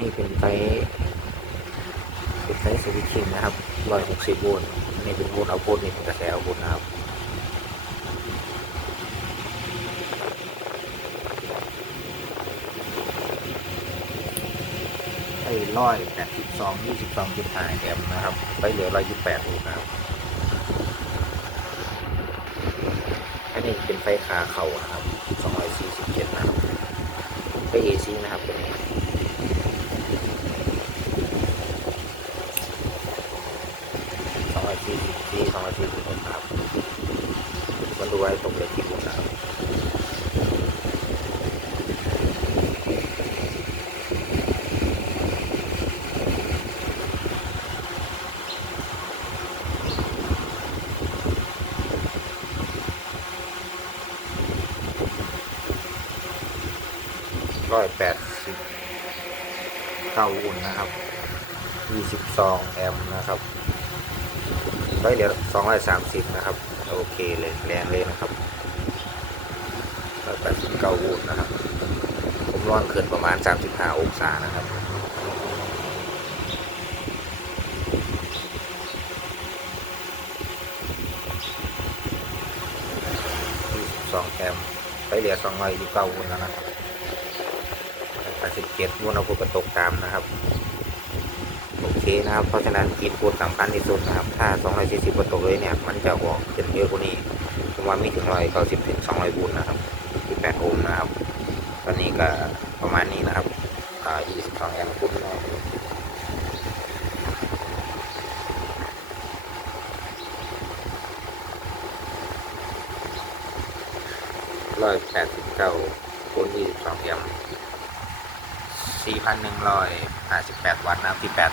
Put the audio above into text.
นี่เป็นไฟเป็นไฟสวิตชิ่งนะครับร้อยหกสิบโวลต์นี่เป็นโวลต์เอาโวลต์นี่เป็นกระแสเอาโวลต์นะครับไอ้ร้อยแปดสิบสองยี่สิบสองจุดห้าแอมป์นะครับไปเหลือร้อยยี่สิบแปดโวลต์นะครับอันนี้เป็นไฟขาเข่านะครับสองร้อยสี่สิบเจ็ดนะครับไฟเอซีนะครับเป็นส อยสี่สิบสี่สองร้อยสี่สิบหกครับมันดูไว้ตรงเลขที่หมนะครับร้อยแปดสิบเก้าอุ่นนะครับยี่สิบสองแอมป์นะครับ ร้อยเดียวสองร้อยสามสิบนะครับ โอเคเลยแรงเลยนะครับร้อยแปดสิบเก้าอุ่นนะครับ ผมร้อนขึ้นประมาณสามสิบห้าองศานะครับสองแอมป์ไปเหลือสองร้อยยี่สิบเก้าอุ่นแล้วนะครับแปดสิบเจ็ดวนเอาพูกระตกตามนะครับ โอเคนะครับ เพราะฉะนั้นกินพูดสำคัญที่สุดนะครับ ถ้าสองร้อยสี่สิบกระตกเลยเนี่ย มันจะออกเป็นเยอะกว่านี้ผมว่าไม่ถึงร้อยเก้าสิบถึงสองร้อยบุญนะครับที่แปดโอห์มนะครับ ตอนนี้ก็ประมาณนี้นะครับอ่ายี่สิบสองแอมป์พูดน้อยร้อยแปดสิบเก้าคูณยี่สิบสองแอมป์4,158วัตต์นะที่8